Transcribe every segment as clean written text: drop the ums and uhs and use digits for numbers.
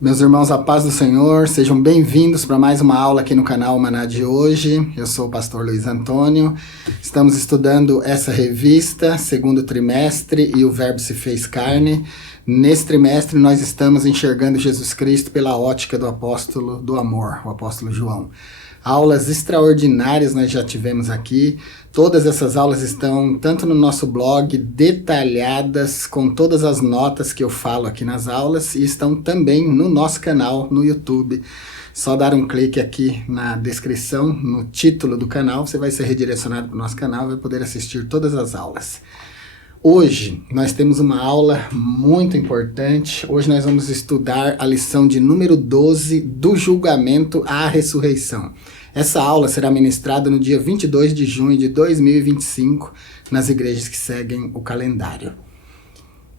Meus irmãos, a paz do Senhor, sejam bem-vindos para mais uma aula aqui no canal Maná de hoje. Eu sou o pastor Luiz Antônio. Estamos estudando essa revista, segundo trimestre, e o Verbo se fez carne. Nesse trimestre, nós estamos enxergando Jesus Cristo pela ótica do apóstolo do amor, o apóstolo João. Aulas extraordinárias nós já tivemos aqui. Todas essas aulas estão tanto no nosso blog, detalhadas, com todas as notas que eu falo aqui nas aulas, e estão também no nosso canal no YouTube. Só dar um clique aqui na descrição, no título do canal, você vai ser redirecionado para o nosso canal e vai poder assistir todas as aulas. Hoje nós temos uma aula muito importante. Hoje nós vamos estudar a lição de número 12 do julgamento à ressurreição. Essa aula será ministrada no dia 22 de junho de 2025 nas igrejas que seguem o calendário.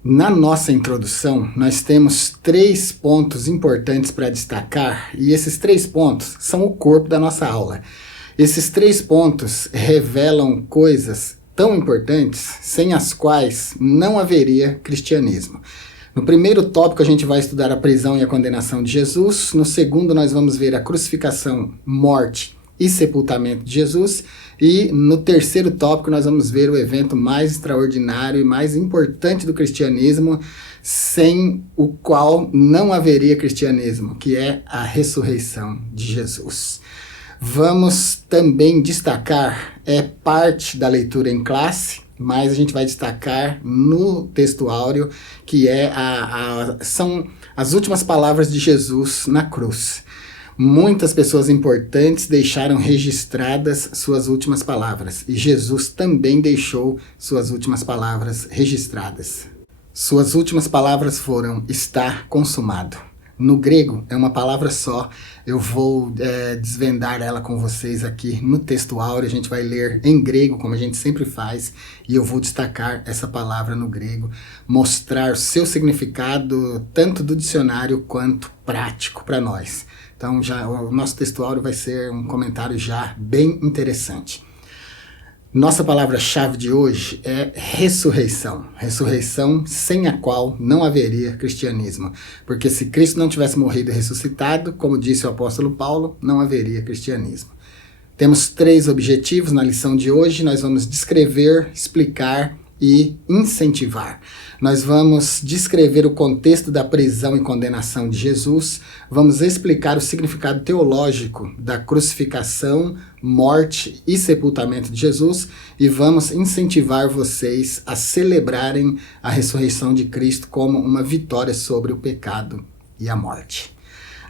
Na nossa introdução, nós temos 3 pontos importantes para destacar, e esses 3 pontos são o corpo da nossa aula. Esses 3 pontos revelam coisas tão importantes, sem as quais não haveria cristianismo. No primeiro tópico a gente vai estudar a prisão e a condenação de Jesus. No segundo nós vamos ver a crucificação, morte e sepultamento de Jesus. E no terceiro tópico nós vamos ver o evento mais extraordinário e mais importante do cristianismo, sem o qual não haveria cristianismo, que é a ressurreição de Jesus. Vamos também destacar, parte da leitura em classe, mas a gente vai destacar no texto áureo, que são as últimas palavras de Jesus na cruz. Muitas pessoas importantes deixaram registradas suas últimas palavras, e Jesus também deixou suas últimas palavras registradas. Suas últimas palavras foram: está consumado. No grego é uma palavra só. Eu vou desvendar ela com vocês aqui no texto áureo. A gente vai ler em grego, como a gente sempre faz, e eu vou destacar essa palavra no grego, mostrar o seu significado tanto do dicionário quanto prático para nós. Então o nosso texto áureo vai ser um comentário já bem interessante. Nossa palavra-chave de hoje é ressurreição. Ressurreição sem a qual não haveria cristianismo. Porque se Cristo não tivesse morrido e ressuscitado, como disse o apóstolo Paulo, não haveria cristianismo. Temos 3 objetivos na lição de hoje. Nós vamos descrever, explicar e incentivar. Nós vamos descrever o contexto da prisão e condenação de Jesus, vamos explicar o significado teológico da crucificação, morte e sepultamento de Jesus, e vamos incentivar vocês a celebrarem a ressurreição de Cristo como uma vitória sobre o pecado e a morte.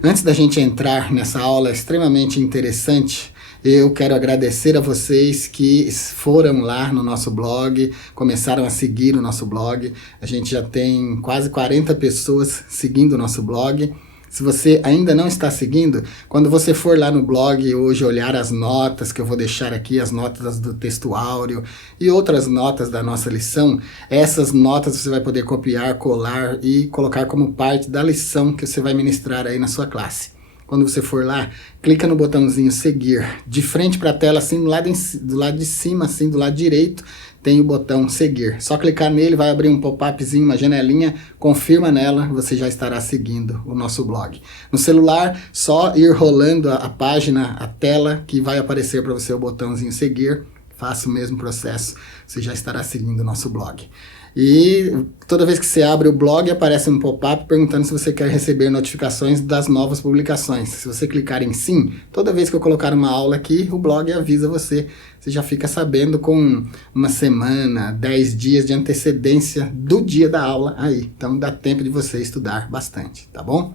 Antes da gente entrar nessa aula extremamente interessante, eu quero agradecer a vocês que foram lá no nosso blog, começaram a seguir o nosso blog. A gente já tem quase 40 pessoas seguindo o nosso blog. Se você ainda não está seguindo, quando você for lá no blog hoje olhar as notas, que eu vou deixar aqui, as notas do texto áureo e outras notas da nossa lição, essas notas você vai poder copiar, colar e colocar como parte da lição que você vai ministrar aí na sua classe. Quando você for lá, clica no botãozinho seguir, de frente para a tela, assim, do lado de cima, assim, do lado direito, tem o botão seguir. Só clicar nele, vai abrir um pop-upzinho, uma janelinha, confirma nela, você já estará seguindo o nosso blog. No celular, só ir rolando a página, a tela, que vai aparecer para você o botãozinho seguir. Faça o mesmo processo, você já estará seguindo o nosso blog. E toda vez que você abre o blog, aparece um pop-up perguntando se você quer receber notificações das novas publicações. Se você clicar em sim, toda vez que eu colocar uma aula aqui, o blog avisa você. Você já fica sabendo com uma semana, 10 dias de antecedência do dia da aula aí. Então dá tempo de você estudar bastante, tá bom?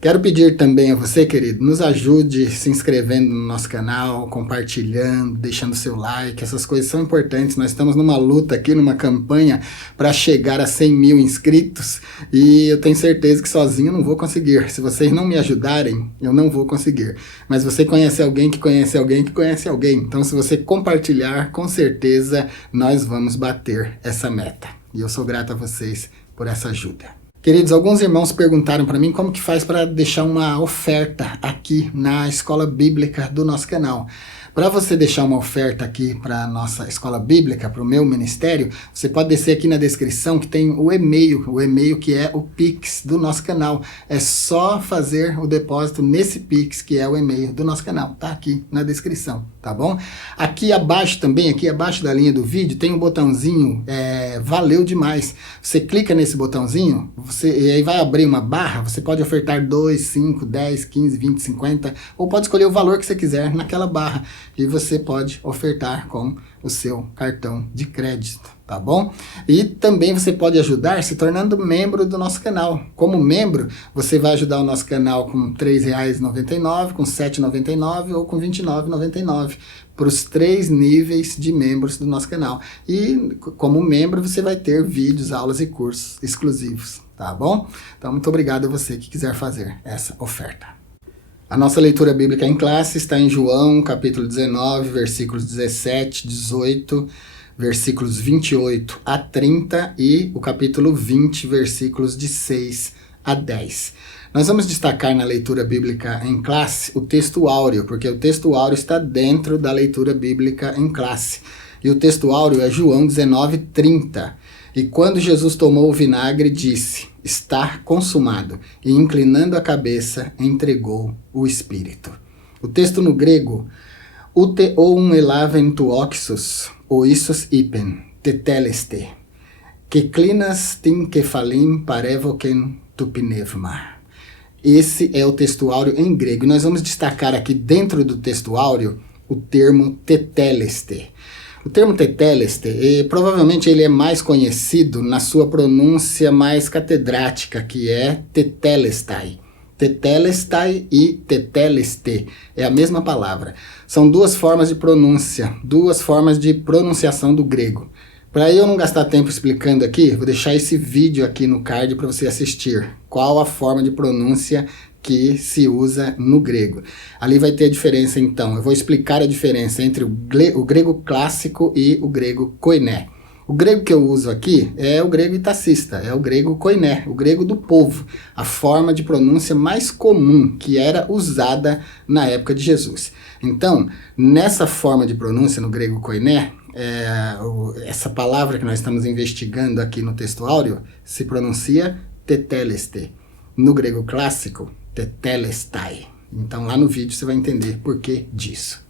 Quero pedir também a você, querido, nos ajude se inscrevendo no nosso canal, compartilhando, deixando seu like, essas coisas são importantes. Nós estamos numa luta aqui, numa campanha para chegar a 100 mil inscritos, e eu tenho certeza que sozinho eu não vou conseguir. Se vocês não me ajudarem, eu não vou conseguir. Mas você conhece alguém que conhece alguém que conhece alguém. Então se você compartilhar, com certeza nós vamos bater essa meta. E eu sou grato a vocês por essa ajuda. Queridos, alguns irmãos perguntaram para mim como que faz para deixar uma oferta aqui na escola bíblica do nosso canal. Para você deixar uma oferta aqui para a nossa escola bíblica, para o meu ministério, você pode descer aqui na descrição que tem o e-mail que é o Pix do nosso canal. É só fazer o depósito nesse Pix, que é o e-mail do nosso canal. Tá aqui na descrição, tá bom? Aqui abaixo também, aqui abaixo da linha do vídeo, tem um botãozinho, valeu demais. Você clica nesse botãozinho, e aí vai abrir uma barra, você pode ofertar 2, 5, 10, 15, 20, 50, ou pode escolher o valor que você quiser naquela barra. E você pode ofertar com o seu cartão de crédito, tá bom? E também você pode ajudar se tornando membro do nosso canal. Como membro, você vai ajudar o nosso canal com R$ 3,99, com R$ 7,99 ou com R$ 29,99 para os 3 níveis de membros do nosso canal. E como membro você vai ter vídeos, aulas e cursos exclusivos, tá bom? Então muito obrigado a você que quiser fazer essa oferta. A nossa leitura bíblica em classe está em João, capítulo 19, versículos 17, 18, versículos 28 a 30 e o capítulo 20, versículos de 6 a 10. Nós vamos destacar na leitura bíblica em classe o texto áureo, porque o texto áureo está dentro da leitura bíblica em classe. E o texto áureo é João 19, 30. E quando Jesus tomou o vinagre, disse: está consumado, e inclinando a cabeça, entregou o Espírito. O texto no grego, ute oun elaven tu oxos, oissos ipen, teteleste, keklinas tin kefalim parevoken tu pneuma. Esse é o texto áureo em grego. Nós vamos destacar aqui dentro do texto áureo o termo teteleste. O termo teteleste, provavelmente ele é mais conhecido na sua pronúncia mais catedrática, que é tetelestai. Tetelestai e teteleste é a mesma palavra. São duas formas de pronúncia, duas formas de pronunciação do grego. Para eu não gastar tempo explicando aqui, vou deixar esse vídeo aqui no card para você assistir. Qual a forma de pronúncia que se usa no grego. Ali vai ter a diferença, então. Eu vou explicar a diferença entre o grego clássico e o grego koiné. O grego que eu uso aqui é o grego itacista, é o grego koiné, o grego do povo, a forma de pronúncia mais comum que era usada na época de Jesus. Então, nessa forma de pronúncia no grego koiné, essa palavra que nós estamos investigando aqui no texto áureo se pronuncia teteleste. No grego clássico, tetelestai. Então lá no vídeo você vai entender por que disso.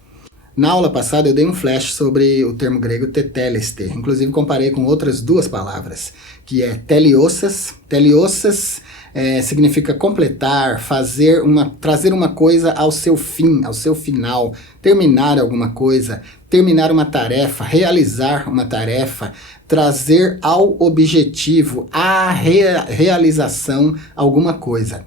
Na aula passada eu dei um flash sobre o termo grego teteleste. Inclusive comparei com outras duas palavras, que é teliossas. Teliossas significa completar, trazer uma coisa ao seu fim, ao seu final, terminar alguma coisa, terminar uma tarefa, realizar uma tarefa, trazer ao objetivo, à realização alguma coisa.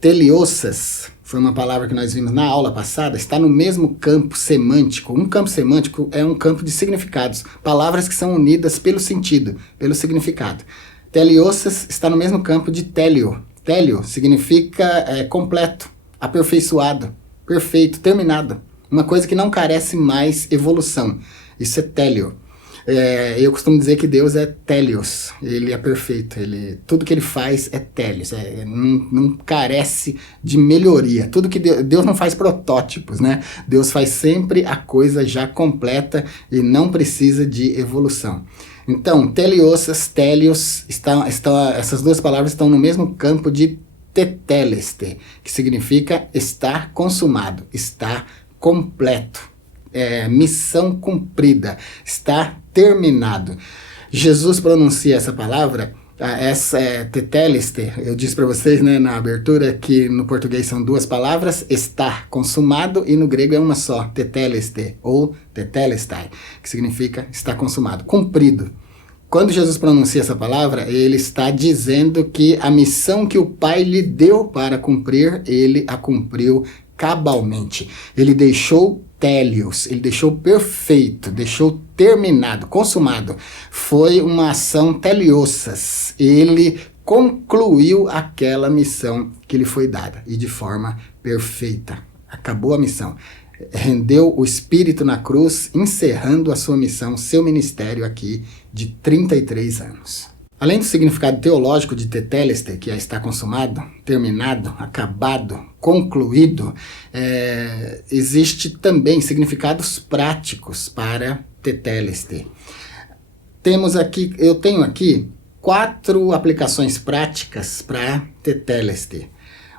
Teliossas foi uma palavra que nós vimos na aula passada, está no mesmo campo semântico. Um campo semântico é um campo de significados, palavras que são unidas pelo sentido, pelo significado. Teliossas está no mesmo campo de télio. Télio significa completo, aperfeiçoado, perfeito, terminado. Uma coisa que não carece mais evolução. Isso é télio. Eu costumo dizer que Deus é télios, ele é perfeito, tudo que ele faz é télios, não carece de melhoria. Tudo que Deus não faz protótipos, né? Deus faz sempre a coisa já completa e não precisa de evolução. Então, teliossas, télios, essas duas palavras estão no mesmo campo de teteleste, que significa estar consumado, estar completo. Missão cumprida, está terminado. Jesus pronuncia essa palavra, teteleste. Eu disse para vocês, né, na abertura que no português são duas palavras, está consumado, e no grego é uma só, teteleste ou tetelestai, que significa está consumado, cumprido. Quando Jesus pronuncia essa palavra, ele está dizendo que a missão que o Pai lhe deu para cumprir, ele a cumpriu cabalmente. Ele deixou télios, ele deixou perfeito, deixou terminado, consumado. Foi uma ação teliossas. Ele concluiu aquela missão que lhe foi dada e de forma perfeita. Acabou a missão. Rendeu o Espírito na cruz, encerrando a sua missão, seu ministério aqui de 33 anos. Além do significado teológico de tetelestai, que é estar consumado, terminado, acabado, concluído, existe também significados práticos para tetelestai. Eu tenho aqui 4 aplicações práticas para tetelestai.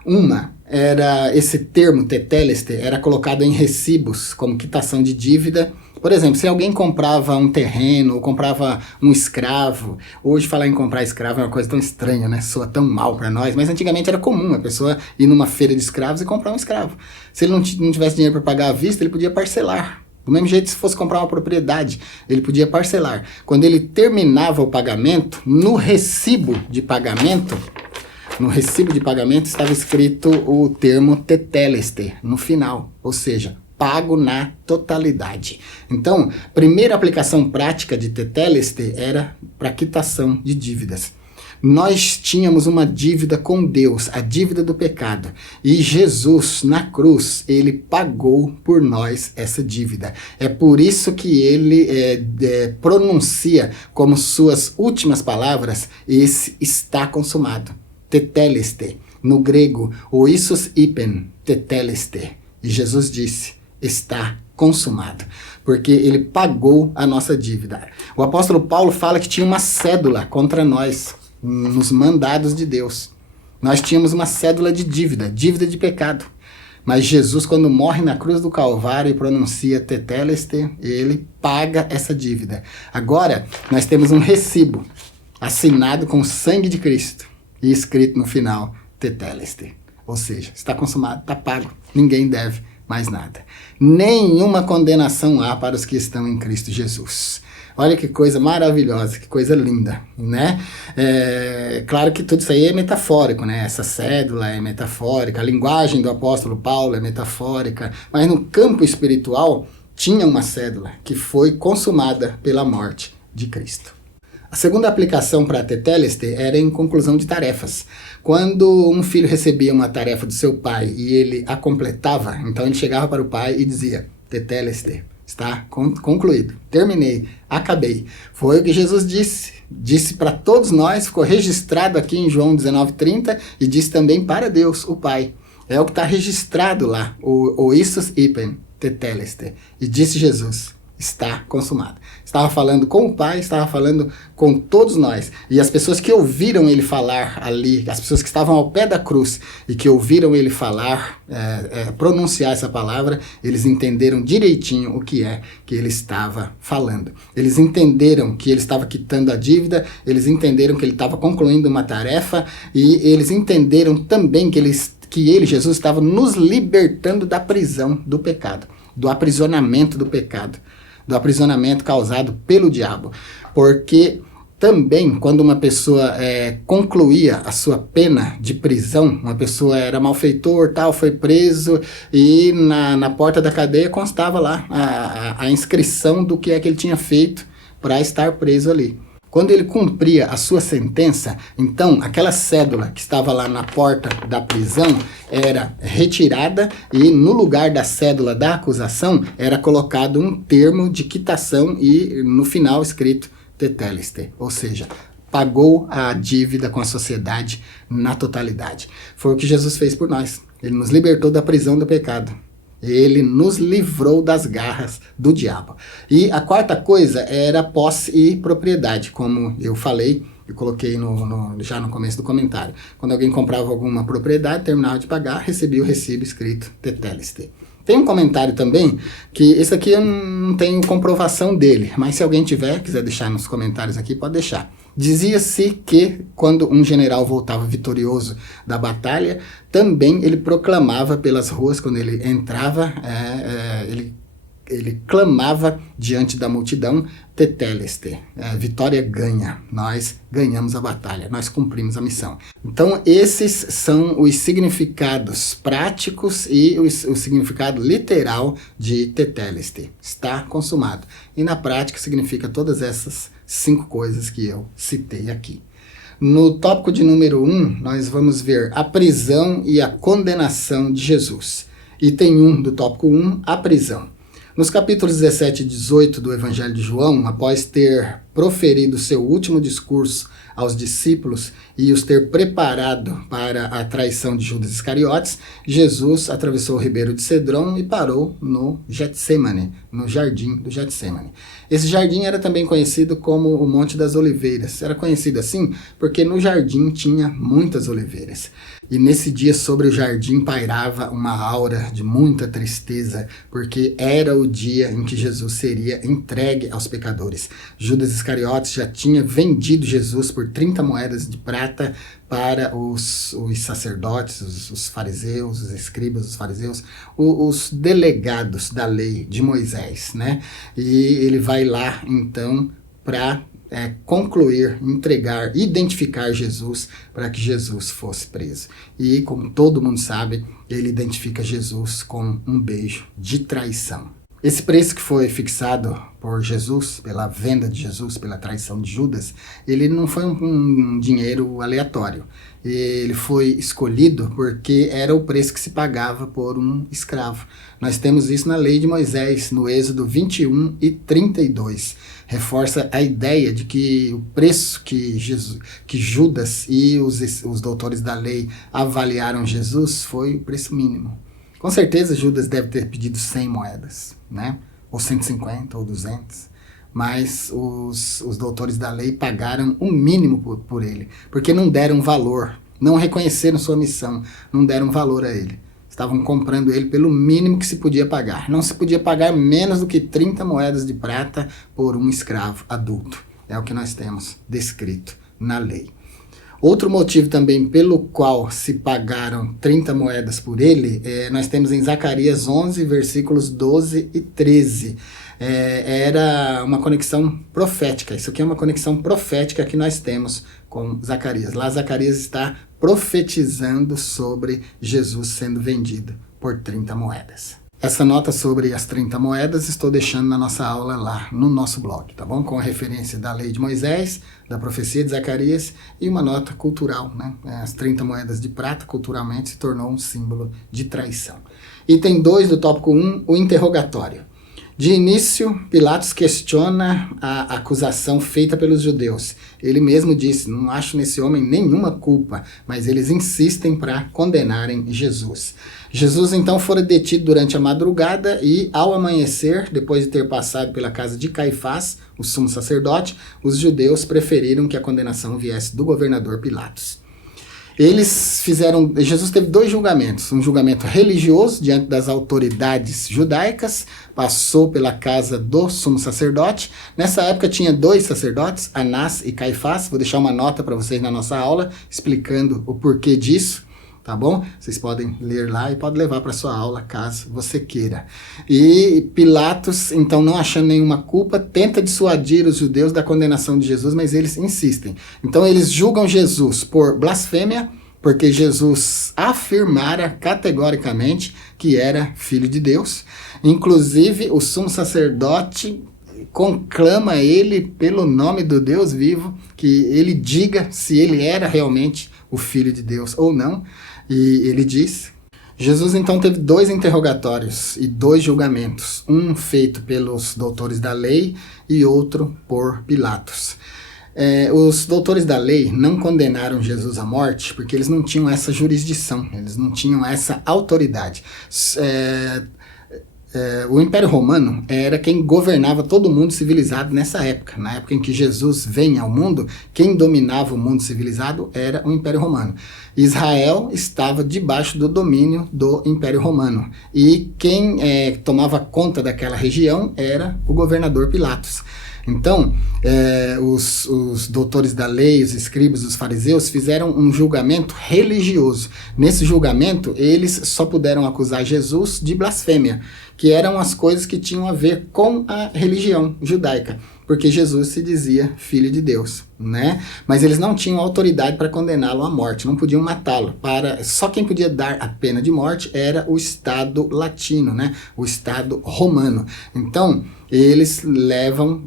Uma era, esse termo tetelestai era colocado em recibos como quitação de dívida. Por exemplo, se alguém comprava um terreno ou comprava um escravo, hoje falar em comprar escravo é uma coisa tão estranha, né? Soa tão mal para nós, mas antigamente era comum a pessoa ir numa feira de escravos e comprar um escravo. Se ele não tivesse dinheiro para pagar à vista, ele podia parcelar. Do mesmo jeito, se fosse comprar uma propriedade, ele podia parcelar. Quando ele terminava o pagamento, no recibo de pagamento estava escrito o termo tetelestai no final, ou seja, pago na totalidade. Então, primeira aplicação prática de tetelestai era para quitação de dívidas. Nós tínhamos uma dívida com Deus, a dívida do pecado. E Jesus, na cruz, ele pagou por nós essa dívida. É por isso que ele pronuncia como suas últimas palavras, esse está consumado. Tetelestai. No grego, oissos ipen, tetelestai. E Jesus disse, está consumado, porque ele pagou a nossa dívida. O apóstolo Paulo fala que tinha uma cédula contra nós, nos mandados de Deus. Nós tínhamos uma cédula de dívida de pecado. Mas Jesus, quando morre na cruz do Calvário e pronuncia tetelestai, ele paga essa dívida. Agora, nós temos um recibo assinado com o sangue de Cristo e escrito no final, tetelestai. Ou seja, está consumado, está pago, ninguém deve mais nada. Nenhuma condenação há para os que estão em Cristo Jesus. Olha que coisa maravilhosa, que coisa linda, né? Claro que tudo isso aí é metafórico, né? Essa cédula é metafórica, a linguagem do apóstolo Paulo é metafórica, mas no campo espiritual tinha uma cédula que foi consumada pela morte de Cristo. A segunda aplicação para tetelestai era em conclusão de tarefas. Quando um filho recebia uma tarefa do seu pai e ele a completava, então ele chegava para o pai e dizia, tetelestai, está concluído, terminei, acabei. Foi o que Jesus disse para todos nós, ficou registrado aqui em João 19:30 e disse também para Deus, o Pai. É o que está registrado lá, o oissos ipen, tetelestai. E disse Jesus, está consumado. Estava falando com o Pai, estava falando com todos nós. E as pessoas que ouviram ele falar ali, as pessoas que estavam ao pé da cruz e que ouviram ele falar, pronunciar essa palavra, eles entenderam direitinho o que é que ele estava falando. Eles entenderam que ele estava quitando a dívida, eles entenderam que ele estava concluindo uma tarefa e eles entenderam também que ele, Jesus, estava nos libertando da prisão do pecado, do aprisionamento do pecado, do aprisionamento causado pelo diabo. Porque também, quando uma pessoa concluía a sua pena de prisão, uma pessoa era malfeitor, tal, foi preso, e na porta da cadeia constava lá a inscrição do que é que ele tinha feito para estar preso ali. Quando ele cumpria a sua sentença, então aquela cédula que estava lá na porta da prisão era retirada e no lugar da cédula da acusação era colocado um termo de quitação e no final escrito tetelestai, ou seja, pagou a dívida com a sociedade na totalidade. Foi o que Jesus fez por nós. Ele nos libertou da prisão do pecado. Ele nos livrou das garras do diabo. E a quarta coisa era posse e propriedade, como eu falei, eu coloquei já no começo do comentário. Quando alguém comprava alguma propriedade, terminava de pagar, recebia o recibo escrito tetelestai. Tem um comentário também, que esse aqui eu não tenho comprovação dele, mas se alguém quiser deixar nos comentários aqui, pode deixar. Dizia-se que quando um general voltava vitorioso da batalha, também ele proclamava pelas ruas, quando ele entrava, ele clamava diante da multidão, tetelestai, vitória ganha, nós ganhamos a batalha, nós cumprimos a missão. Então esses são os significados práticos e o significado literal de tetelestai, está consumado. E na prática significa todas essas 5 coisas que eu citei aqui. No tópico de número 1, nós vamos ver a prisão e a condenação de Jesus. Item 1 do tópico 1, a prisão. Nos capítulos 17 e 18 do Evangelho de João, após ter proferido seu último discurso aos discípulos e os ter preparado para a traição de Judas Iscariotes, Jesus atravessou o ribeiro de Cedron e parou no Getsemane, no jardim do Getsemane. Esse jardim era também conhecido como o Monte das Oliveiras. Era conhecido assim porque no jardim tinha muitas oliveiras. E nesse dia sobre o jardim pairava uma aura de muita tristeza, porque era o dia em que Jesus seria entregue aos pecadores. Judas Iscariotes já tinha vendido Jesus por 30 moedas de prata para os sacerdotes, os fariseus, os escribas dos fariseus, os delegados da lei de Moisés, né? E ele vai lá, então, para concluir, entregar, identificar Jesus para que Jesus fosse preso. E, como todo mundo sabe, ele identifica Jesus com um beijo de traição. Esse preço que foi fixado por Jesus, pela venda de Jesus, pela traição de Judas, ele não foi um dinheiro aleatório. Ele foi escolhido porque era o preço que se pagava por um escravo. Nós temos isso na lei de Moisés, no Êxodo 21 e 32. Reforça a ideia de que o preço que Judas e os doutores da lei avaliaram Jesus foi o preço mínimo. Com certeza Judas deve ter pedido 100 moedas, né? Ou 150, ou 200. Mas os doutores da lei pagaram o mínimo por ele, porque não deram valor, não reconheceram sua missão, não deram valor a ele. Estavam comprando ele pelo mínimo que se podia pagar. Não se podia pagar menos do que 30 moedas de prata por um escravo adulto. É o que nós temos descrito na lei. Outro motivo também pelo qual se pagaram 30 moedas por ele, nós temos em Zacarias 11, versículos 12 e 13. Era uma conexão profética. Isso aqui é uma conexão profética que nós temos com Zacarias. Lá Zacarias está profetizando sobre Jesus sendo vendido por 30 moedas. Essa nota sobre as 30 moedas estou deixando na nossa aula lá no nosso blog, tá bom? Com a referência da lei de Moisés, da profecia de Zacarias e uma nota cultural, né? As 30 moedas de prata culturalmente se tornou um símbolo de traição. Item 2 do tópico 1, o interrogatório. De início, Pilatos questiona a acusação feita pelos judeus. Ele mesmo disse, não acho nesse homem nenhuma culpa, mas eles insistem para condenarem Jesus. Jesus então fora detido durante a madrugada e, ao amanhecer, depois de ter passado pela casa de Caifás, o sumo sacerdote, os judeus preferiram que a condenação viesse do governador Pilatos. Jesus teve 2 julgamentos, um julgamento religioso diante das autoridades judaicas, passou pela casa do sumo sacerdote. Nessa época tinha 2 sacerdotes, Anás e Caifás. Vou deixar uma nota para vocês na nossa aula explicando o porquê disso, tá bom? Vocês podem ler lá e podem levar para sua aula caso você queira. E Pilatos, então, não achando nenhuma culpa, tenta dissuadir os judeus da condenação de Jesus, mas eles insistem. Então eles julgam Jesus por blasfêmia, porque Jesus afirmara categoricamente que era filho de Deus. Inclusive o sumo sacerdote conclama ele pelo nome do Deus vivo, que ele diga se ele era realmente o filho de Deus ou não. E ele diz. Jesus então teve 2 interrogatórios e 2 julgamentos, um feito pelos doutores da lei e outro por Pilatos. Os doutores da lei não condenaram Jesus à morte porque eles não tinham essa jurisdição, eles não tinham essa autoridade. O Império Romano era quem governava todo o mundo civilizado nessa época. Na época em que Jesus vem ao mundo, quem dominava o mundo civilizado era o Império Romano. Israel estava debaixo do domínio do Império Romano. E quem tomava conta daquela região era o governador Pilatos. Então, os doutores da lei, os escribas, os fariseus fizeram um julgamento religioso. Nesse julgamento, eles só puderam acusar Jesus de blasfêmia, que eram as coisas que tinham a ver com a religião judaica, porque Jesus se dizia filho de Deus, né? Mas eles não tinham autoridade para condená-lo à morte, não podiam matá-lo. Só quem podia dar a pena de morte era o Estado latino, né? O Estado romano. Então, eles levam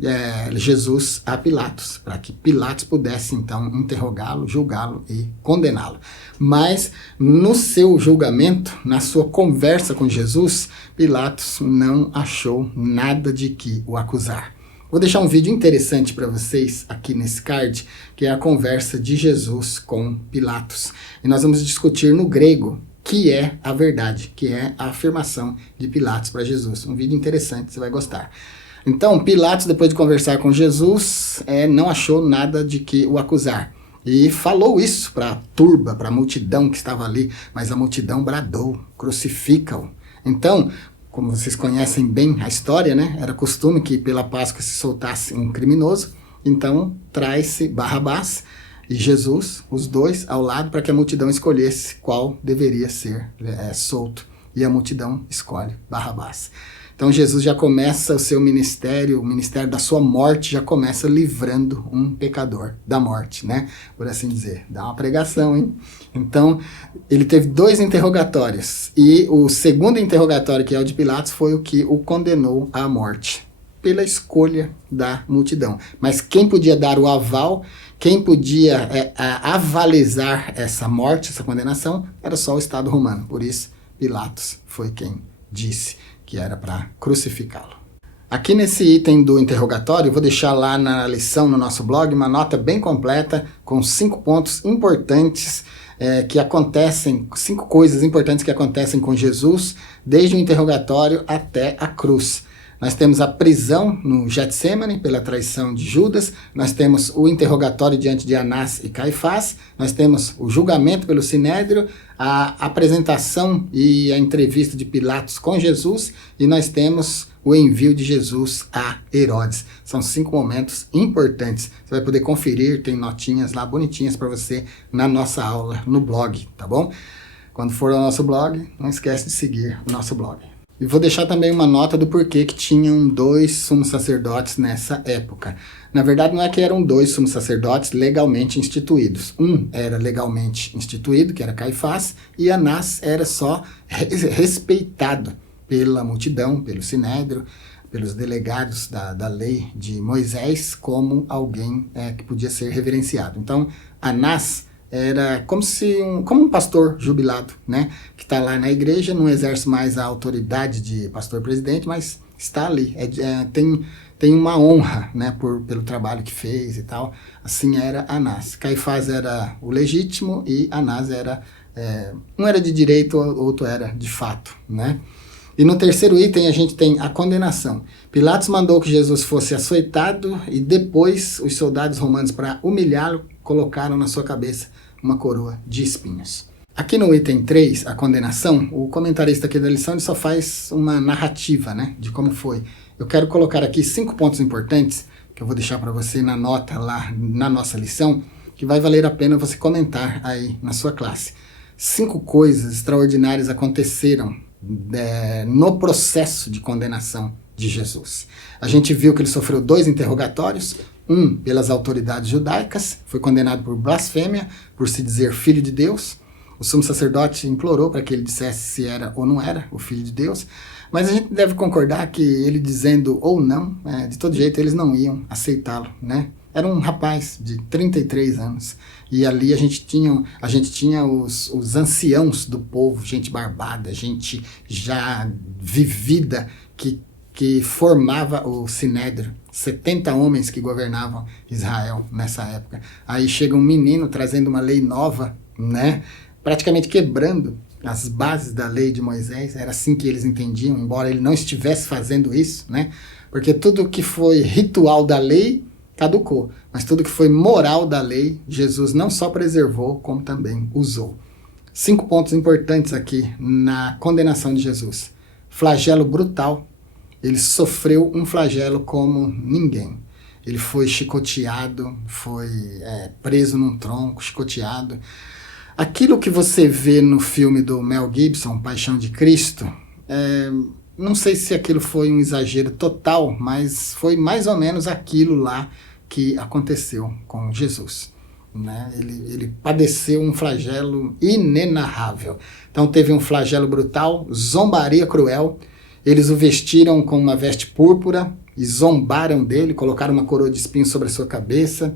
Jesus a Pilatos, para que Pilatos pudesse, então, interrogá-lo, julgá-lo e condená-lo. Mas, no seu julgamento, na sua conversa com Jesus, Pilatos não achou nada de que o acusar. Vou deixar um vídeo interessante para vocês aqui nesse card, que é a conversa de Jesus com Pilatos. E nós vamos discutir no grego que é a verdade, que é a afirmação de Pilatos para Jesus. Um vídeo interessante, você vai gostar. Então, Pilatos, depois de conversar com Jesus, não achou nada de que o acusar. E falou isso para a turba, para a multidão que estava ali, mas a multidão bradou, crucifica-o. Então, como vocês conhecem bem a história, né? Era costume que pela Páscoa se soltasse um criminoso, então traz-se Barrabás e Jesus, os dois, ao lado, para que a multidão escolhesse qual deveria ser solto. E a multidão escolhe Barrabás. Então Jesus já começa o seu ministério, o ministério da sua morte, já começa livrando um pecador da morte, né? Por assim dizer. Dá uma pregação, hein? Então, ele teve 2 interrogatórios. E o segundo interrogatório, que é o de Pilatos, foi o que o condenou à morte. Pela escolha da multidão. Mas quem podia dar o aval, quem podia avalizar essa morte, essa condenação, era só o Estado romano. Por isso, Pilatos foi quem disse que era para crucificá-lo. Aqui nesse item do interrogatório, eu vou deixar lá na lição no nosso blog uma nota bem completa com 5 pontos importantes que acontecem, 5 coisas importantes que acontecem com Jesus, desde o interrogatório até a cruz. Nós temos a prisão no Getsemane pela traição de Judas, nós temos o interrogatório diante de Anás e Caifás, nós temos o julgamento pelo Sinédrio, a apresentação e a entrevista de Pilatos com Jesus, e nós temos o envio de Jesus a Herodes. São 5 momentos importantes. Você vai poder conferir, tem notinhas lá bonitinhas para você na nossa aula no blog, tá bom? Quando for ao nosso blog, não esquece de seguir o nosso blog. E vou deixar também uma nota do porquê que tinham 2 sumos sacerdotes nessa época. Na verdade, não é que eram 2 sumos sacerdotes legalmente instituídos. Um era legalmente instituído, que era Caifás, e Anás era só respeitado pela multidão, pelo Sinédrio, pelos delegados da lei de Moisés, como alguém que podia ser reverenciado. Então, Anás era como um pastor jubilado, né? Que está lá na igreja, não exerce mais a autoridade de pastor-presidente, mas está ali, tem uma honra, né? Pelo trabalho que fez e tal. Assim era Anás. Caifás era o legítimo e Anás era, um era de direito, outro era de fato, né? E no terceiro item a gente tem a condenação. Pilatos mandou que Jesus fosse açoitado e depois os soldados romanos, para humilhá-lo, colocaram na sua cabeça uma coroa de espinhos. Aqui no item 3, a condenação, o comentarista aqui da lição ele só faz uma narrativa, né, de como foi. Eu quero colocar aqui 5 pontos importantes, que eu vou deixar para você na nota lá na nossa lição, que vai valer a pena você comentar aí na sua classe. 5 coisas extraordinárias aconteceram no processo de condenação de Jesus. A gente viu que ele sofreu 2 interrogatórios, um pelas autoridades judaicas, foi condenado por blasfêmia, por se dizer filho de Deus. O sumo sacerdote implorou para que ele dissesse se era ou não era o filho de Deus, mas a gente deve concordar que ele dizendo ou não, de todo jeito eles não iam aceitá-lo, né? Era um rapaz de 33 anos, e ali a gente tinha os anciãos do povo, gente barbada, gente já vivida, que formava o Sinédrio, 70 homens que governavam Israel nessa época. Aí chega um menino trazendo uma lei nova, né? Praticamente quebrando as bases da lei de Moisés, era assim que eles entendiam, embora ele não estivesse fazendo isso, né? Porque tudo que foi ritual da lei caducou, mas tudo que foi moral da lei, Jesus não só preservou, como também usou. 5 pontos importantes aqui na condenação de Jesus. Flagelo brutal. Ele sofreu um flagelo como ninguém. Ele foi chicoteado, foi preso num tronco, chicoteado. Aquilo que você vê no filme do Mel Gibson, Paixão de Cristo, não sei se aquilo foi um exagero total, mas foi mais ou menos aquilo lá que aconteceu com Jesus, né? Ele padeceu um flagelo inenarrável. Então teve um flagelo brutal, zombaria cruel. Eles o vestiram com uma veste púrpura e zombaram dele, colocaram uma coroa de espinhos sobre a sua cabeça,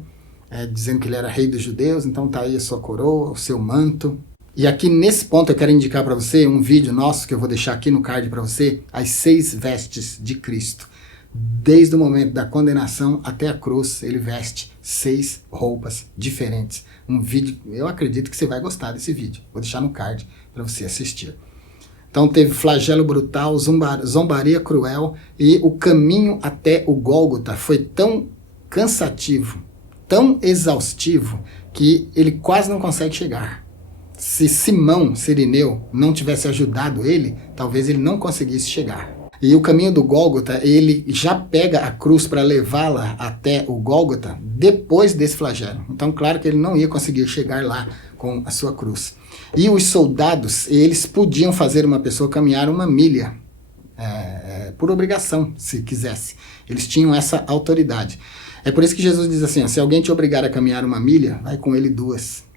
dizendo que ele era rei dos judeus. Então tá aí a sua coroa, o seu manto. E aqui nesse ponto eu quero indicar para você um vídeo nosso que eu vou deixar aqui no card para você, as 6 vestes de Cristo. Desde o momento da condenação até a cruz, ele veste 6 roupas diferentes. Um vídeo, eu acredito que você vai gostar desse vídeo. Vou deixar no card para você assistir. Então teve flagelo brutal, zombaria cruel, e o caminho até o Gólgota foi tão cansativo, tão exaustivo, que ele quase não consegue chegar. Se Simão Cirineu não tivesse ajudado ele, talvez ele não conseguisse chegar. E o caminho do Gólgota, ele já pega a cruz para levá-la até o Gólgota depois desse flagelo. Então, claro que ele não ia conseguir chegar lá com a sua cruz. E os soldados, eles podiam fazer uma pessoa caminhar 1 milha, por obrigação, se quisesse. Eles tinham essa autoridade. É por isso que Jesus diz assim, ó, se alguém te obrigar a caminhar 1 milha, vai com ele 2.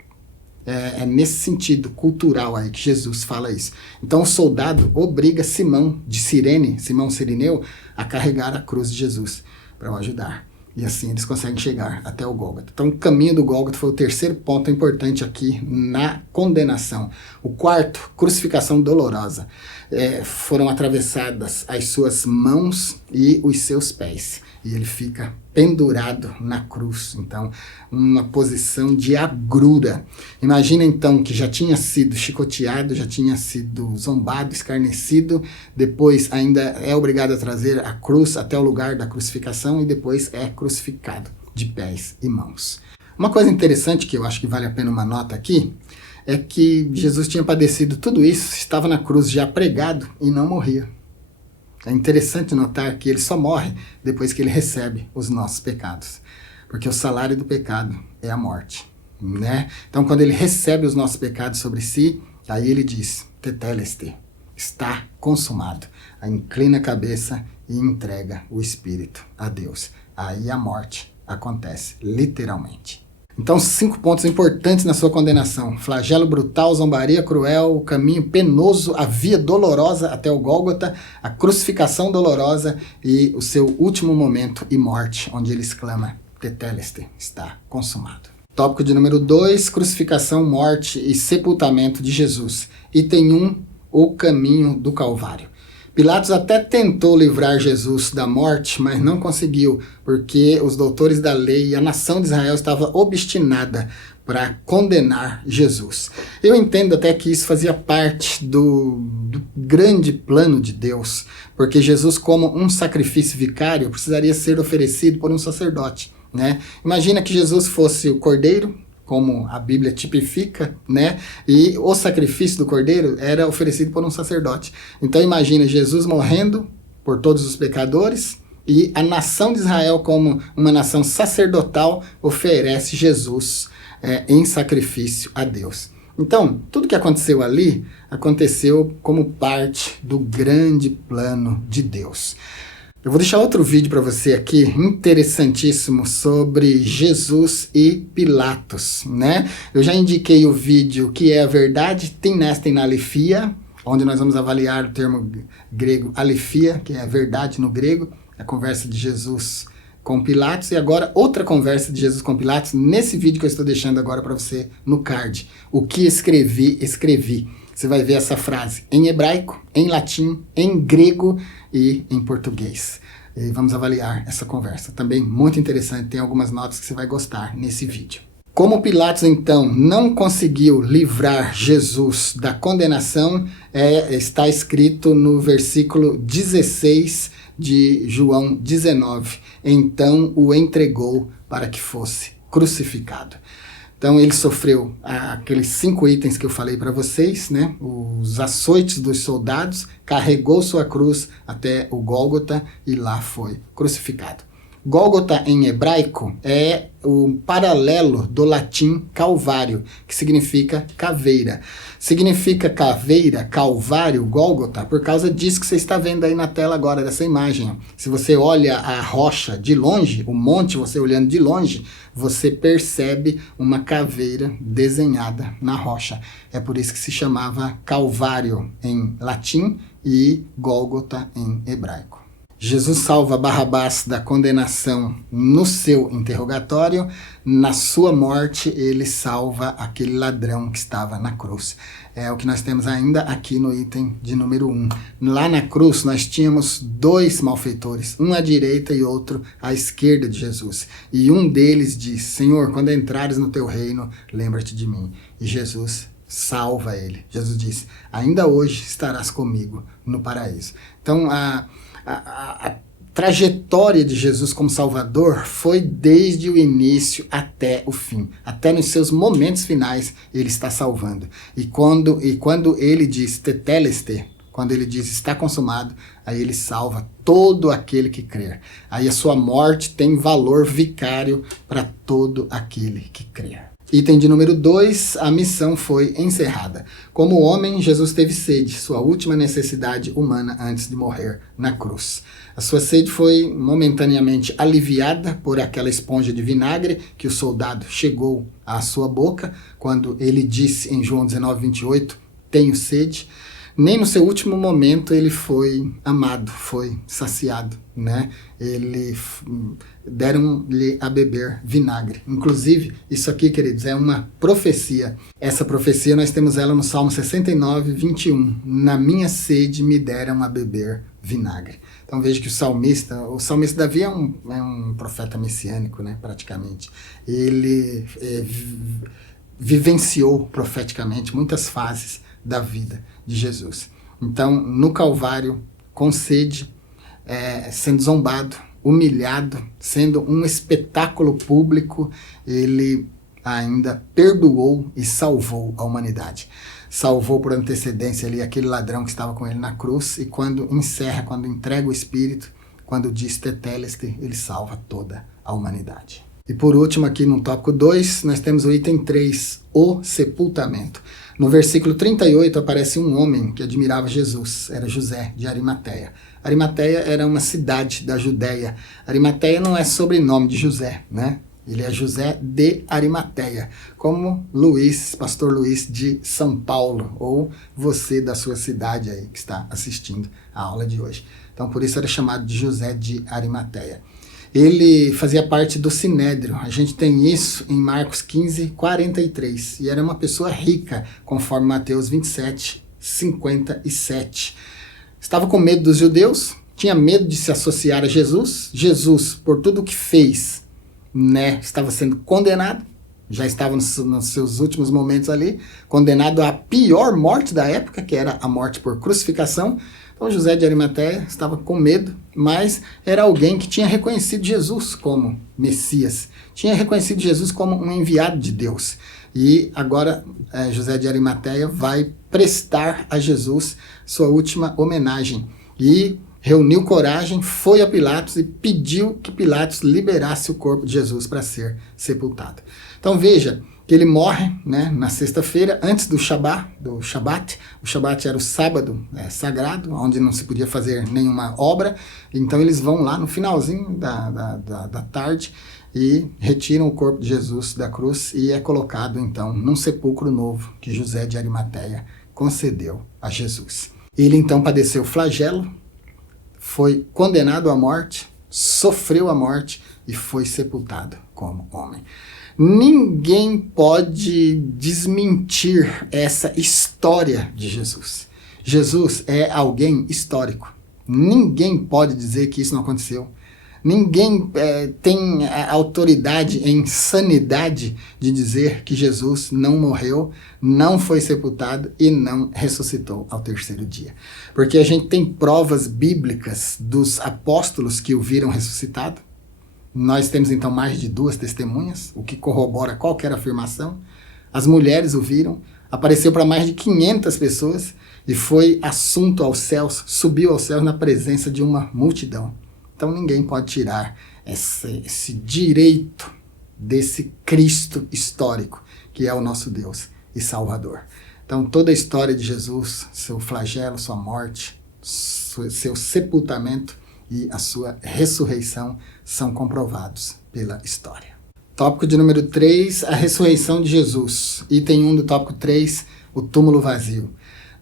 É nesse sentido cultural aí que Jesus fala isso. Então o soldado obriga Simão de Cirene, Simão Cirineu, a carregar a cruz de Jesus para o ajudar. E assim eles conseguem chegar até o Gólgota. Então o caminho do Gólgota foi o terceiro ponto importante aqui na condenação. O quarto, crucificação dolorosa. Foram atravessadas as suas mãos e os seus pés. E ele fica pendurado na cruz. Então, uma posição de agrura. Imagina então que já tinha sido chicoteado, já tinha sido zombado, escarnecido, depois ainda é obrigado a trazer a cruz até o lugar da crucificação e depois é crucificado de pés e mãos. Uma coisa interessante que eu acho que vale a pena uma nota aqui, é que Jesus tinha padecido tudo isso, estava na cruz já pregado e não morria. É interessante notar que ele só morre depois que ele recebe os nossos pecados. Porque o salário do pecado é a morte, né? Então, quando ele recebe os nossos pecados sobre si, aí ele diz, tetelestai, está consumado. Aí inclina a cabeça e entrega o espírito a Deus. Aí a morte acontece, literalmente. Então, 5 pontos importantes na sua condenação. Flagelo brutal, zombaria cruel, o caminho penoso, a via dolorosa até o Gólgota, a crucificação dolorosa e o seu último momento e morte, onde ele exclama, tetelestai, está consumado. Tópico de número 2, crucificação, morte e sepultamento de Jesus. Item 1, o caminho do Calvário. Pilatos até tentou livrar Jesus da morte, mas não conseguiu, porque os doutores da lei e a nação de Israel estava obstinada para condenar Jesus. Eu entendo até que isso fazia parte do grande plano de Deus, porque Jesus, como um sacrifício vicário, precisaria ser oferecido por um sacerdote, né? Imagina que Jesus fosse o cordeiro, como a Bíblia tipifica, né? E o sacrifício do cordeiro era oferecido por um sacerdote. Então imagina Jesus morrendo por todos os pecadores e a nação de Israel, como uma nação sacerdotal, oferece Jesus em sacrifício a Deus. Então, tudo que aconteceu ali, aconteceu como parte do grande plano de Deus. Eu vou deixar outro vídeo para você aqui, interessantíssimo, sobre Jesus e Pilatos, né? Eu já indiquei o vídeo que é a verdade, tem na alefia, onde nós vamos avaliar o termo grego alefia, que é a verdade no grego, a conversa de Jesus com Pilatos, e agora outra conversa de Jesus com Pilatos, nesse vídeo que eu estou deixando agora para você no card. O que escrevi, escrevi. Você vai ver essa frase em hebraico, em latim, em grego e em português. E vamos avaliar essa conversa. Também muito interessante, tem algumas notas que você vai gostar nesse vídeo. Como Pilatos, então, não conseguiu livrar Jesus da condenação, está escrito no versículo 16 de João 19. Então o entregou para que fosse crucificado. Então ele sofreu aqueles 5 itens que eu falei para vocês, né? Os açoites dos soldados, carregou sua cruz até o Gólgota e lá foi crucificado. Gólgota em hebraico é o paralelo do latim calvário, que significa caveira. Significa caveira, calvário, Gólgota, por causa disso que você está vendo aí na tela agora, dessa imagem. Se você olha a rocha de longe, o monte, você olhando de longe, você percebe uma caveira desenhada na rocha. É por isso que se chamava calvário em latim e Gólgota em hebraico. Jesus salva Barrabás da condenação no seu interrogatório. Na sua morte, ele salva aquele ladrão que estava na cruz. É o que nós temos ainda aqui no item de número 1. Lá na cruz, nós tínhamos 2 malfeitores, um à direita e outro à esquerda de Jesus. E um deles diz: Senhor, quando entrares no teu reino, lembra-te de mim. E Jesus salva ele. Jesus diz: ainda hoje estarás comigo no paraíso. Então, a trajetória de Jesus como Salvador foi desde o início até o fim. Até nos seus momentos finais, ele está salvando. E quando ele diz tetelestai, quando ele diz está consumado, aí ele salva todo aquele que crer. Aí a sua morte tem valor vicário para todo aquele que crer. Item de número 2, a missão foi encerrada. Como homem, Jesus teve sede, sua última necessidade humana antes de morrer na cruz. A sua sede foi momentaneamente aliviada por aquela esponja de vinagre que o soldado chegou à sua boca, quando ele disse em João 19:28, tenho sede. Nem no seu último momento ele foi amado, foi saciado, né? Deram-lhe a beber vinagre. Inclusive, isso aqui, queridos, é uma profecia. Essa profecia nós temos ela no Salmo 69:21. Na minha sede me deram a beber vinagre. Então veja que o salmista Davi é um profeta messiânico, né? Praticamente. Ele vivenciou profeticamente muitas fases da vida de Jesus. Então, no Calvário, com sede, sendo zombado, humilhado, sendo um espetáculo público, ele ainda perdoou e salvou a humanidade. Salvou por antecedência ali aquele ladrão que estava com ele na cruz, e quando entrega o Espírito, quando diz tetelestai, ele salva toda a humanidade. E por último, aqui no tópico 2, nós temos o item 3, o sepultamento. No versículo 38 aparece um homem que admirava Jesus, era José de Arimateia. Arimateia era uma cidade da Judéia. Arimateia não é sobrenome de José, né? Ele é José de Arimateia, como pastor Luiz de São Paulo, ou você da sua cidade aí que está assistindo a aula de hoje. Então por isso era chamado de José de Arimateia. Ele fazia parte do Sinédrio. A gente tem isso em Marcos 15:43. E era uma pessoa rica, conforme Mateus 27:57. Estava com medo dos judeus, tinha medo de se associar a Jesus. Jesus, por tudo o que fez, né, estava sendo condenado. Já estava nos seus últimos momentos ali, condenado à pior morte da época, que era a morte por crucificação. Então José de Arimateia estava com medo, mas era alguém que tinha reconhecido Jesus como Messias, tinha reconhecido Jesus como um enviado de Deus. E agora José de Arimateia vai prestar a Jesus sua última homenagem. E reuniu coragem, foi a Pilatos e pediu que Pilatos liberasse o corpo de Jesus para ser sepultado. Então veja que ele morre, né, na sexta-feira, antes do Shabat. O Shabat era o sábado sagrado, onde não se podia fazer nenhuma obra. Então eles vão lá no finalzinho da tarde e retiram o corpo de Jesus da cruz e é colocado então num sepulcro novo que José de Arimateia concedeu a Jesus. Ele então padeceu flagelo, foi condenado à morte, sofreu a morte e foi sepultado como homem. Ninguém pode desmentir essa história de Jesus. Jesus é alguém histórico. Ninguém pode dizer que isso não aconteceu. Ninguém tem a autoridade em sanidade de dizer que Jesus não morreu, não foi sepultado e não ressuscitou ao terceiro dia. Porque a gente tem provas bíblicas dos apóstolos que o viram ressuscitado. Nós temos então mais de 2 testemunhas, o que corrobora qualquer afirmação. As mulheres o viram, apareceu para mais de 500 pessoas e foi assunto aos céus, subiu aos céus na presença de uma multidão. Então ninguém pode tirar esse direito desse Cristo histórico, que é o nosso Deus e Salvador. Então toda a história de Jesus, seu flagelo, sua morte, seu sepultamento e a sua ressurreição são comprovados pela história. Tópico de número 3, a ressurreição de Jesus. Item 1 do tópico 3, o túmulo vazio.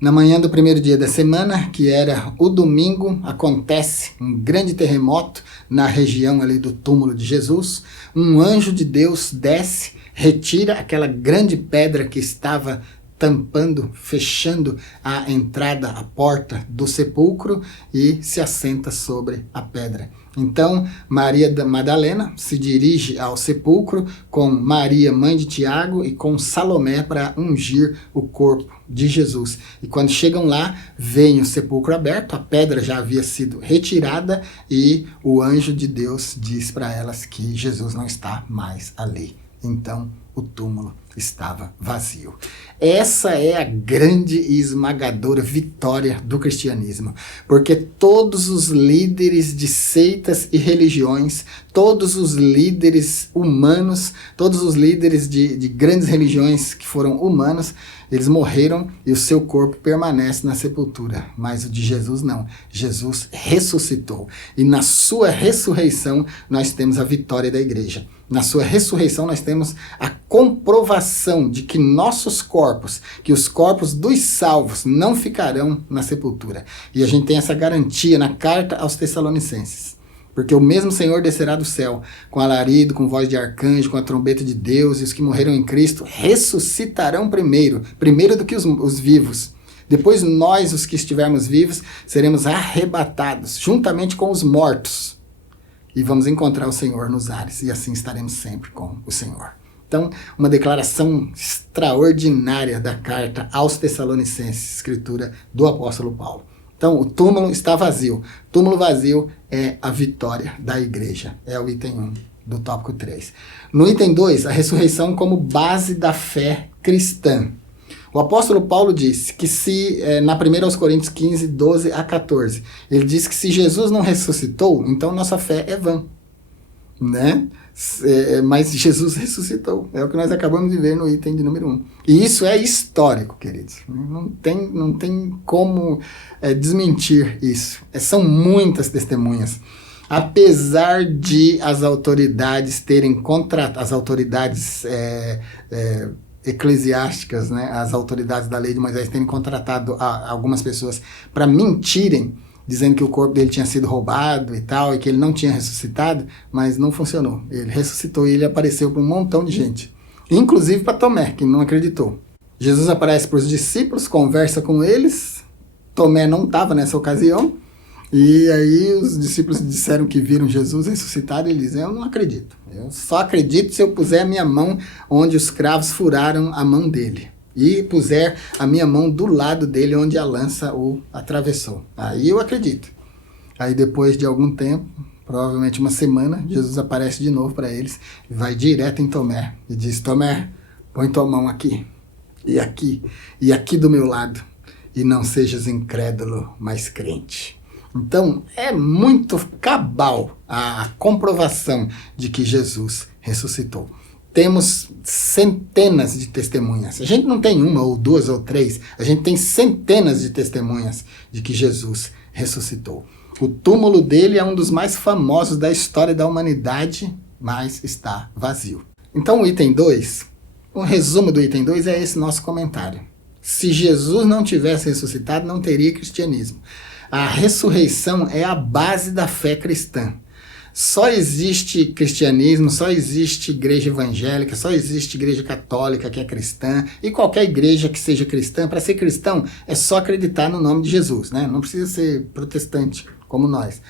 Na manhã do primeiro dia da semana, que era o domingo, acontece um grande terremoto na região ali do túmulo de Jesus. Um anjo de Deus desce, retira aquela grande pedra que estava tampando, fechando a entrada, a porta do sepulcro e se assenta sobre a pedra. Então, Maria Madalena se dirige ao sepulcro com Maria, mãe de Tiago, e com Salomé para ungir o corpo de Jesus. E quando chegam lá, veem o sepulcro aberto, a pedra já havia sido retirada e o anjo de Deus diz para elas que Jesus não está mais ali. Então, o túmulo estava vazio. Essa é a grande e esmagadora vitória do cristianismo, porque todos os líderes de seitas e religiões, todos os líderes humanos, todos os líderes de grandes religiões que foram humanos, eles morreram e o seu corpo permanece na sepultura, mas o de Jesus não. Jesus ressuscitou e na sua ressurreição nós temos a vitória da igreja. Na sua ressurreição nós temos a comprovação de que nossos corpos, que os corpos dos salvos não ficarão na sepultura. E a gente tem essa garantia na carta aos Tessalonicenses. Porque o mesmo Senhor descerá do céu, com alarido, com voz de arcanjo, com a trombeta de Deus, e os que morreram em Cristo ressuscitarão primeiro do que os vivos. Depois nós, os que estivermos vivos, seremos arrebatados, juntamente com os mortos. E vamos encontrar o Senhor nos ares, e assim estaremos sempre com o Senhor. Então, uma declaração extraordinária da carta aos Tessalonicenses, escritura do apóstolo Paulo. Então, o túmulo está vazio. Túmulo vazio é a vitória da igreja. É o item 1 do tópico 3. No item 2, a ressurreição como base da fé cristã. O apóstolo Paulo disse que na 1 aos Coríntios 15, 12 a 14, ele diz que se Jesus não ressuscitou, então nossa fé é vã, né? Mas Jesus ressuscitou, é o que nós acabamos de ver no item de número 1. E isso é histórico, queridos. Não tem como desmentir isso. São muitas testemunhas. Apesar de as autoridades terem contratado, as autoridades eclesiásticas, né, as autoridades da lei de Moisés terem contratado algumas pessoas para mentirem, dizendo que o corpo dele tinha sido roubado e tal, e que ele não tinha ressuscitado, mas não funcionou. Ele ressuscitou e ele apareceu para um montão de gente, inclusive para Tomé, que não acreditou. Jesus aparece para os discípulos, conversa com eles, Tomé não estava nessa ocasião, e aí os discípulos disseram que viram Jesus ressuscitado, e ele dizem, eu não acredito. Eu só acredito se eu puser a minha mão onde os cravos furaram a mão dele. E puser a minha mão do lado dele onde a lança o atravessou. Aí eu acredito. Aí depois de algum tempo, provavelmente uma semana, Jesus aparece de novo para eles, vai direto em Tomé e diz, Tomé, põe tua mão aqui, e aqui do meu lado, e não sejas incrédulo, mas crente. Então, é muito cabal a comprovação de que Jesus ressuscitou. Temos centenas de testemunhas. A gente não tem uma, ou duas, ou três. A gente tem centenas de testemunhas de que Jesus ressuscitou. O túmulo dele é um dos mais famosos da história da humanidade, mas está vazio. Então, o item 2, o resumo do item 2 é esse nosso comentário. Se Jesus não tivesse ressuscitado, não teria cristianismo. A ressurreição é a base da fé cristã. Só existe cristianismo, só existe igreja evangélica, só existe igreja católica que é cristã, e qualquer igreja que seja cristã, para ser cristão é só acreditar no nome de Jesus, né? Não precisa ser protestante como nós.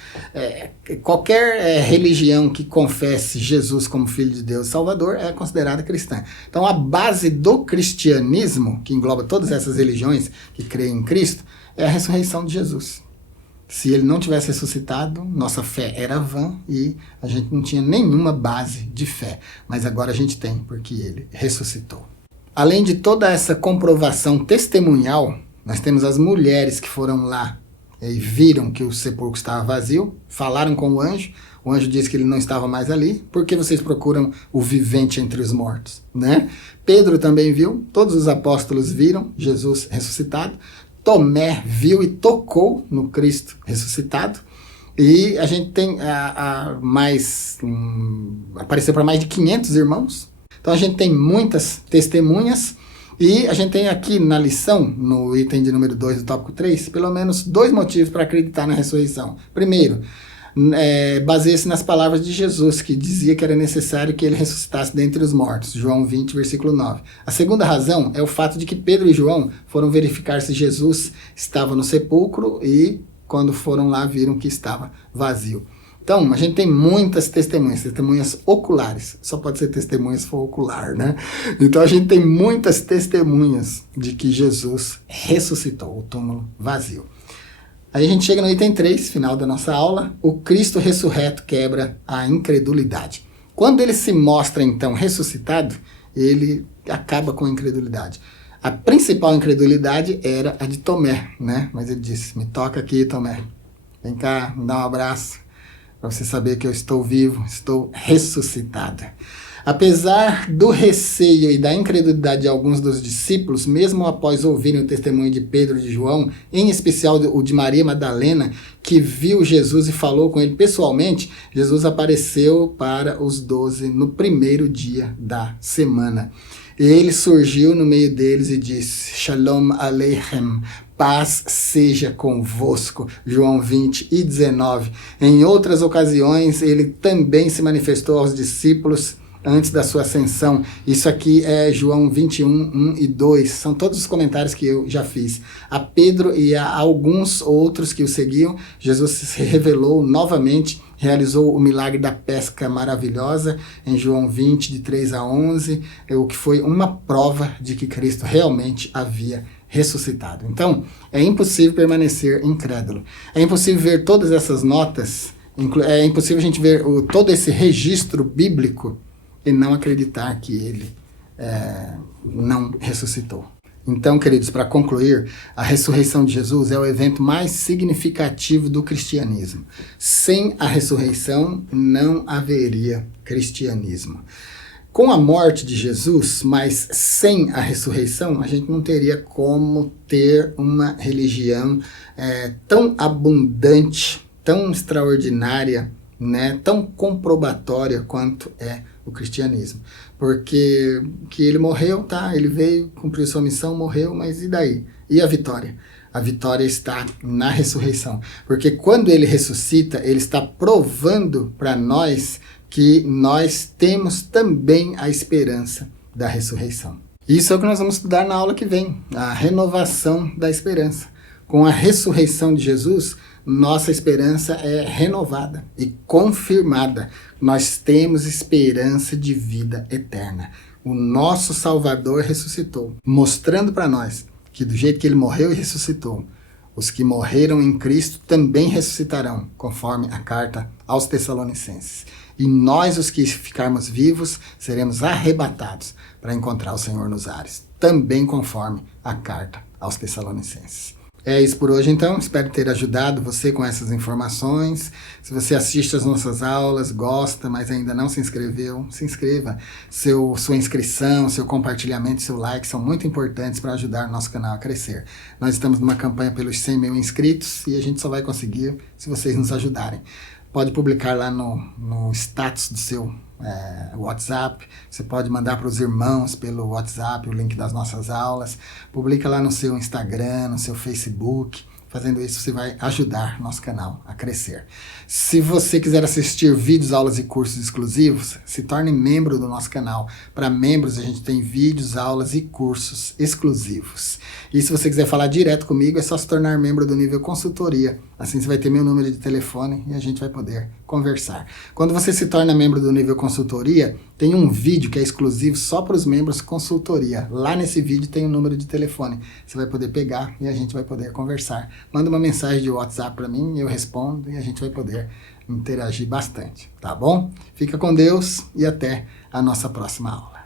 Qualquer religião que confesse Jesus como Filho de Deus e Salvador é considerada cristã. Então a base do cristianismo, que engloba todas essas religiões que creem em Cristo, é a ressurreição de Jesus. Se ele não tivesse ressuscitado, nossa fé era vã e a gente não tinha nenhuma base de fé. Mas agora a gente tem, porque ele ressuscitou. Além de toda essa comprovação testemunhal, nós temos as mulheres que foram lá e viram que o sepulcro estava vazio, falaram com o anjo disse que ele não estava mais ali, porque vocês procuram o vivente entre os mortos, né? Pedro também viu, todos os apóstolos viram Jesus ressuscitado, Tomé viu e tocou no Cristo ressuscitado. E a gente tem apareceu para mais de 500 irmãos. Então a gente tem muitas testemunhas. E a gente tem aqui na lição, no item de número 2 do tópico 3, pelo menos 2 motivos para acreditar na ressurreição. Primeiro, baseia-se nas palavras de Jesus, que dizia que era necessário que ele ressuscitasse dentre os mortos, João 20, versículo 9. A segunda razão é o fato de que Pedro e João foram verificar se Jesus estava no sepulcro e, quando foram lá, viram que estava vazio. Então, a gente tem muitas testemunhas oculares. Só pode ser testemunha se for ocular, né? Então, a gente tem muitas testemunhas de que Jesus ressuscitou, o túmulo vazio. Aí a gente chega no item 3, final da nossa aula. O Cristo ressurreto quebra a incredulidade. Quando ele se mostra, então, ressuscitado, ele acaba com a incredulidade. A principal incredulidade era a de Tomé, né? Mas ele disse, me toca aqui, Tomé. Vem cá, me dá um abraço, para você saber que eu estou vivo, estou ressuscitado. Apesar do receio e da incredulidade de alguns dos discípulos, mesmo após ouvirem o testemunho de Pedro e de João, em especial o de Maria Madalena, que viu Jesus e falou com ele pessoalmente, Jesus apareceu para os 12 no primeiro dia da semana. Ele surgiu no meio deles e disse, Shalom Aleichem, paz seja convosco, João 20 e 19. Em outras ocasiões, ele também se manifestou aos discípulos antes da sua ascensão. Isso aqui é João 21, 1 e 2. São todos os comentários que eu já fiz. A Pedro e a alguns outros que o seguiam, Jesus se revelou novamente, realizou o milagre da pesca maravilhosa em João 20, de 3 a 11, o que foi uma prova de que Cristo realmente havia ressuscitado. Então, é impossível permanecer incrédulo. É impossível ver todas essas notas, é impossível a gente ver todo esse registro bíblico e não acreditar que ele não ressuscitou. Então, queridos, para concluir, a ressurreição de Jesus é o evento mais significativo do cristianismo. Sem a ressurreição, não haveria cristianismo. Com a morte de Jesus, mas sem a ressurreição, a gente não teria como ter uma religião tão abundante, tão extraordinária, né, tão comprobatória quanto é o cristianismo. Porque que ele morreu, tá? Ele veio, cumpriu sua missão, morreu, mas e daí? E a vitória? A vitória está na ressurreição. Porque quando ele ressuscita, ele está provando para nós que nós temos também a esperança da ressurreição. Isso é o que nós vamos estudar na aula que vem, a renovação da esperança. Com a ressurreição de Jesus, nossa esperança é renovada e confirmada. Nós temos esperança de vida eterna. O nosso Salvador ressuscitou, mostrando para nós que do jeito que ele morreu e ressuscitou, os que morreram em Cristo também ressuscitarão, conforme a carta aos Tessalonicenses. E nós, os que ficarmos vivos, seremos arrebatados para encontrar o Senhor nos ares, também conforme a carta aos Tessalonicenses. É isso por hoje, então. Espero ter ajudado você com essas informações. Se você assiste às nossas aulas, gosta, mas ainda não se inscreveu, se inscreva. Sua inscrição, seu compartilhamento, seu like são muito importantes para ajudar o nosso canal a crescer. Nós estamos numa campanha pelos 100 mil inscritos e a gente só vai conseguir se vocês nos ajudarem. Pode publicar lá no status do seu WhatsApp, você pode mandar para os irmãos pelo WhatsApp o link das nossas aulas, publica lá no seu Instagram, no seu Facebook. Fazendo isso, você vai ajudar nosso canal a crescer. Se você quiser assistir vídeos, aulas e cursos exclusivos, se torne membro do nosso canal. Para membros, a gente tem vídeos, aulas e cursos exclusivos. E se você quiser falar direto comigo, é só se tornar membro do nível consultoria. Assim você vai ter meu número de telefone e a gente vai poder conversar. Quando você se torna membro do nível consultoria, tem um vídeo que é exclusivo só para os membros consultoria. Lá nesse vídeo tem um número de telefone. Você vai poder pegar e a gente vai poder conversar. Manda uma mensagem de WhatsApp para mim, eu respondo e a gente vai poder interagir bastante, tá bom? Fica com Deus e até a nossa próxima aula.